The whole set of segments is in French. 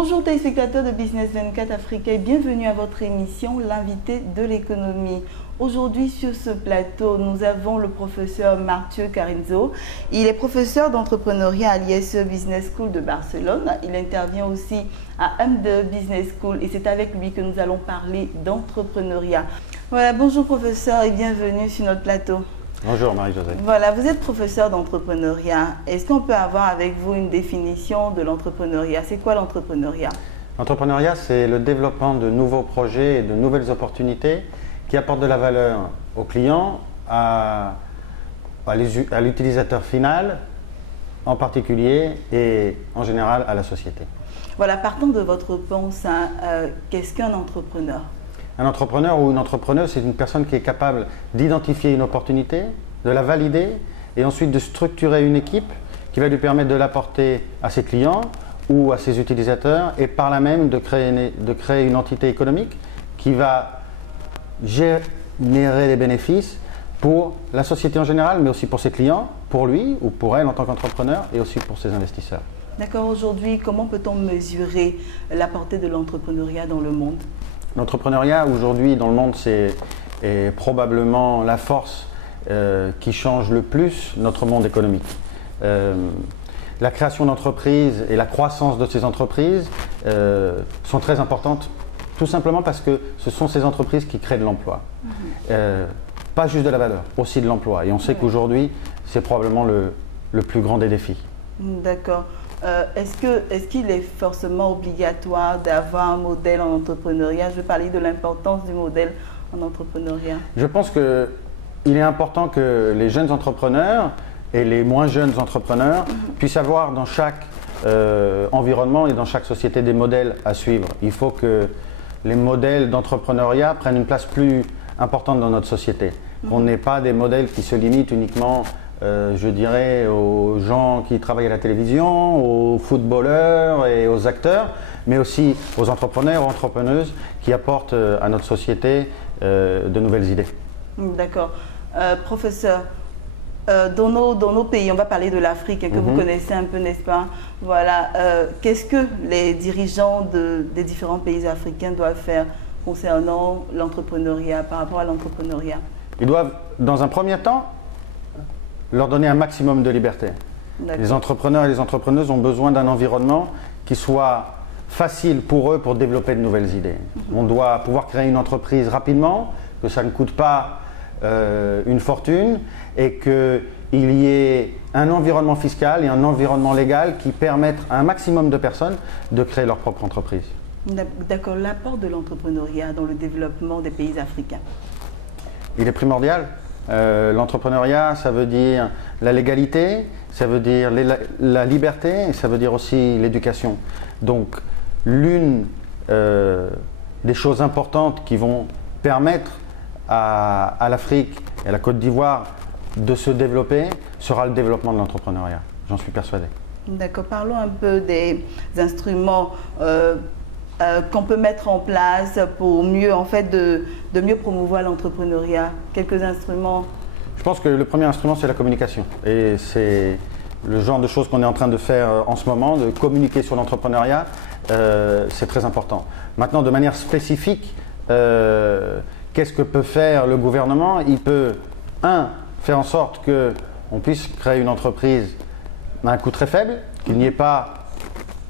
Bonjour téléspectateurs de Business 24 Africa et bienvenue à votre émission L'invité de l'économie. Aujourd'hui sur ce plateau, nous avons le professeur Mathieu Carinzo. Il est professeur d'entrepreneuriat à l'ISE Business School de Barcelone. Il intervient aussi à M2 Business School et c'est avec lui que nous allons parler d'entrepreneuriat. Voilà, bonjour professeur et bienvenue sur notre plateau. Bonjour Marie-Josée. Voilà, vous êtes professeur d'entrepreneuriat. Est-ce qu'on peut avoir avec vous une définition de l'entrepreneuriat? C'est quoi l'entrepreneuriat? L'entrepreneuriat, c'est le développement de nouveaux projets et de nouvelles opportunités qui apportent de la valeur aux clients, à l'utilisateur final en particulier et en général à la société. Voilà, partons de votre réponse, qu'est-ce qu'un entrepreneur? Un entrepreneur ou une entrepreneuse, c'est une personne qui est capable d'identifier une opportunité, de la valider et ensuite de structurer une équipe qui va lui permettre de l'apporter à ses clients ou à ses utilisateurs et par là même de créer une entité économique qui va générer des bénéfices pour la société en général, mais aussi pour ses clients, pour lui ou pour elle en tant qu'entrepreneur et aussi pour ses investisseurs. D'accord, aujourd'hui, comment peut-on mesurer la portée de l'entrepreneuriat dans le monde? L'entrepreneuriat aujourd'hui dans le monde, c'est probablement la force qui change le plus notre monde économique. La création d'entreprises et la croissance de ces entreprises sont très importantes, tout simplement parce que ce sont ces entreprises qui créent de l'emploi. Pas juste de la valeur, aussi de l'emploi. Et on sait qu'aujourd'hui, c'est probablement le plus grand des défis. D'accord. Est-ce qu'il est forcément obligatoire d'avoir un modèle en entrepreneuriat? Je veux parler de l'importance du modèle en entrepreneuriat. Je pense qu'il est important que les jeunes entrepreneurs et les moins jeunes entrepreneurs puissent avoir dans chaque environnement et dans chaque société des modèles à suivre. Il faut que les modèles d'entrepreneuriat prennent une place plus importante dans notre société. On n'ait pas des modèles qui se limitent uniquement je dirais aux gens qui travaillent à la télévision, aux footballeurs et aux acteurs, mais aussi aux entrepreneurs, aux entrepreneuses qui apportent à notre société de nouvelles idées. D'accord. Professeur, dans nos pays, on va parler de l'Afrique, que vous connaissez un peu, n'est-ce pas? Voilà. Qu'est-ce que les dirigeants des différents pays africains doivent faire concernant l'entrepreneuriat, par rapport à l'entrepreneuriat? Ils doivent, dans un premier temps, leur donner un maximum de liberté. Les entrepreneurs et les entrepreneuses ont besoin d'un environnement qui soit facile pour eux pour développer de nouvelles idées. On doit pouvoir créer une entreprise rapidement, que ça ne coûte pas une fortune et qu'il y ait un environnement fiscal et un environnement légal qui permettent à un maximum de personnes de créer leur propre entreprise. D'accord. L'apport de l'entrepreneuriat dans le développement des pays africains? Il est primordial. L'entrepreneuriat, ça veut dire la légalité, ça veut dire la liberté et ça veut dire aussi l'éducation. Donc l'une des choses importantes qui vont permettre à l'Afrique et à la Côte d'Ivoire de se développer sera le développement de l'entrepreneuriat. J'en suis persuadé. D'accord. Parlons un peu des instruments qu'on peut mettre en place pour mieux, de mieux promouvoir l'entrepreneuriat. Quelques instruments. Je pense que le premier instrument, c'est la communication. Et c'est le genre de choses qu'on est en train de faire en ce moment, de communiquer sur l'entrepreneuriat. C'est très important. Maintenant, de manière spécifique, qu'est-ce que peut faire le gouvernement? Il peut, faire en sorte qu'on puisse créer une entreprise à un coût très faible, qu'il n'y ait pas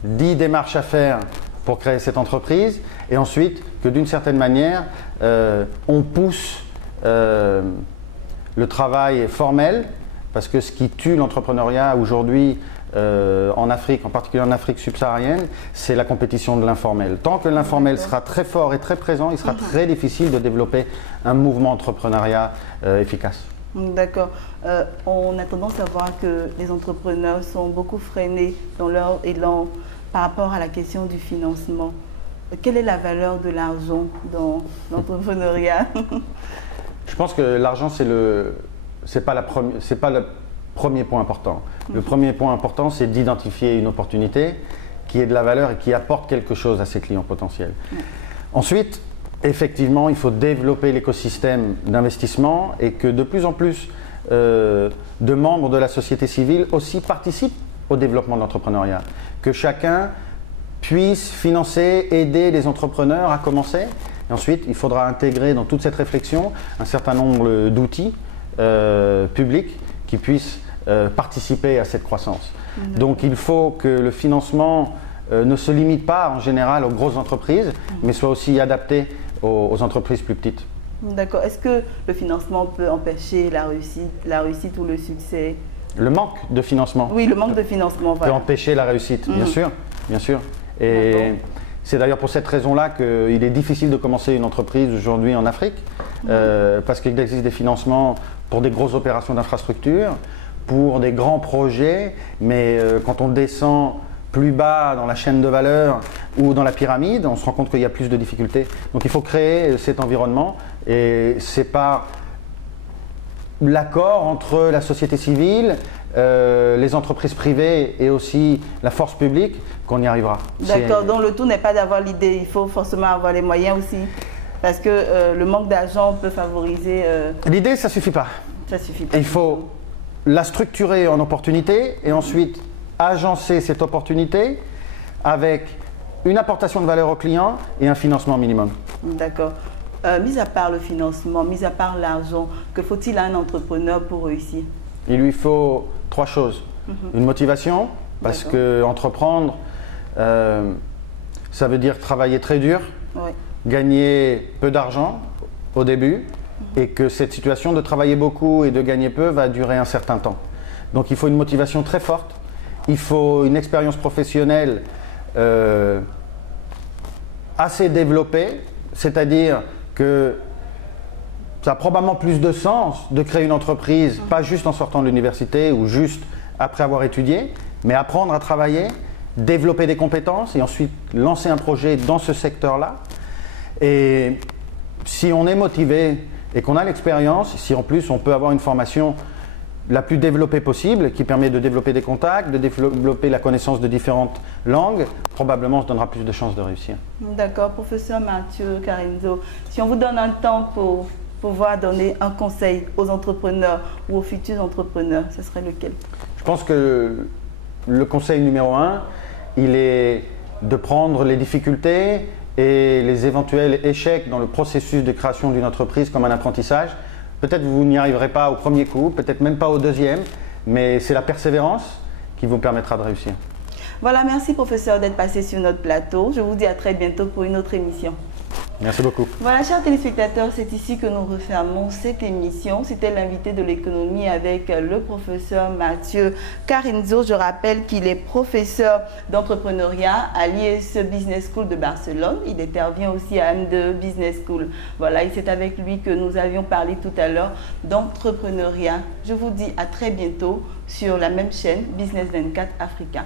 10 démarches à faire pour créer cette entreprise, et ensuite que d'une certaine manière, on pousse le travail formel, parce que ce qui tue l'entrepreneuriat aujourd'hui en Afrique, en particulier en Afrique subsaharienne, c'est la compétition de l'informel. Tant que l'informel sera très fort et très présent, il sera très difficile de développer un mouvement entrepreneuriat efficace. D'accord. On a tendance à voir que les entrepreneurs sont beaucoup freinés dans leur élan par rapport à la question du financement. Quelle est la valeur de l'argent dans l'entrepreneuriat? Je pense que l'argent, c'est pas le premier point important. Le premier point important, c'est d'identifier une opportunité qui ait de la valeur et qui apporte quelque chose à ses clients potentiels. Ensuite, effectivement, il faut développer l'écosystème d'investissement et que de plus en plus de membres de la société civile aussi participent au développement de l'entrepreneuriat. Que chacun puisse financer, aider les entrepreneurs à commencer. Et ensuite, il faudra intégrer dans toute cette réflexion un certain nombre d'outils publics qui puissent participer à cette croissance. Donc il faut que le financement ne se limite pas en général aux grosses entreprises, mais soit aussi adapté aux entreprises plus petites. D'accord. Est-ce que le financement peut empêcher la réussite ou le succès? Le manque de financement. Oui, le manque de financement, peut empêcher la réussite, bien sûr, bien sûr. Et c'est d'ailleurs pour cette raison-là qu'il est difficile de commencer une entreprise aujourd'hui en Afrique, parce qu'il existe des financements pour des grosses opérations d'infrastructure, pour des grands projets, mais quand on descend plus bas dans la chaîne de valeur ou dans la pyramide, on se rend compte qu'il y a plus de difficultés. Donc il faut créer cet environnement, et c'est par l'accord entre la société civile, les entreprises privées et aussi la force publique qu'on y arrivera. D'accord, donc le tout n'est pas d'avoir l'idée, il faut forcément avoir les moyens aussi, parce que le manque d'argent peut favoriser… L'idée, ça ne suffit pas. Ça suffit pas. Il faut la structurer en opportunité et ensuite agencer cette opportunité avec une apportation de valeur au client et un financement minimum. D'accord. Mis à part le financement, mis à part l'argent, que faut-il à un entrepreneur pour réussir? Il lui faut 3 choses. Une motivation, parce que entreprendre, ça veut dire travailler très dur, gagner peu d'argent au début, et que cette situation de travailler beaucoup et de gagner peu va durer un certain temps. Donc il faut une motivation très forte, il faut une expérience professionnelle assez développée, c'est-à-dire que ça a probablement plus de sens de créer une entreprise, pas juste en sortant de l'université ou juste après avoir étudié, mais apprendre à travailler, développer des compétences et ensuite lancer un projet dans ce secteur-là. Et si on est motivé et qu'on a l'expérience, si en plus on peut avoir une formation la plus développée possible, qui permet de développer des contacts, de développer la connaissance de différentes langues, probablement on se donnera plus de chances de réussir. D'accord, professeur Mathieu Carinzo, si on vous donne un temps pour pouvoir donner un conseil aux entrepreneurs ou aux futurs entrepreneurs, ce serait lequel? Je pense que le conseil numéro 1, il est de prendre les difficultés et les éventuels échecs dans le processus de création d'une entreprise comme un apprentissage. Peut-être vous n'y arriverez pas au premier coup, peut-être même pas au deuxième, mais c'est la persévérance qui vous permettra de réussir. Voilà, merci professeur d'être passé sur notre plateau. Je vous dis à très bientôt pour une autre émission. Merci beaucoup. Voilà, chers téléspectateurs, c'est ici que nous refermons cette émission. C'était l'invité de l'économie avec le professeur Mathieu Carinzo. Je rappelle qu'il est professeur d'entrepreneuriat à l'IS Business School de Barcelone. Il intervient aussi à M2 Business School. Voilà, et c'est avec lui que nous avions parlé tout à l'heure d'entrepreneuriat. Je vous dis à très bientôt sur la même chaîne Business 24 Africa.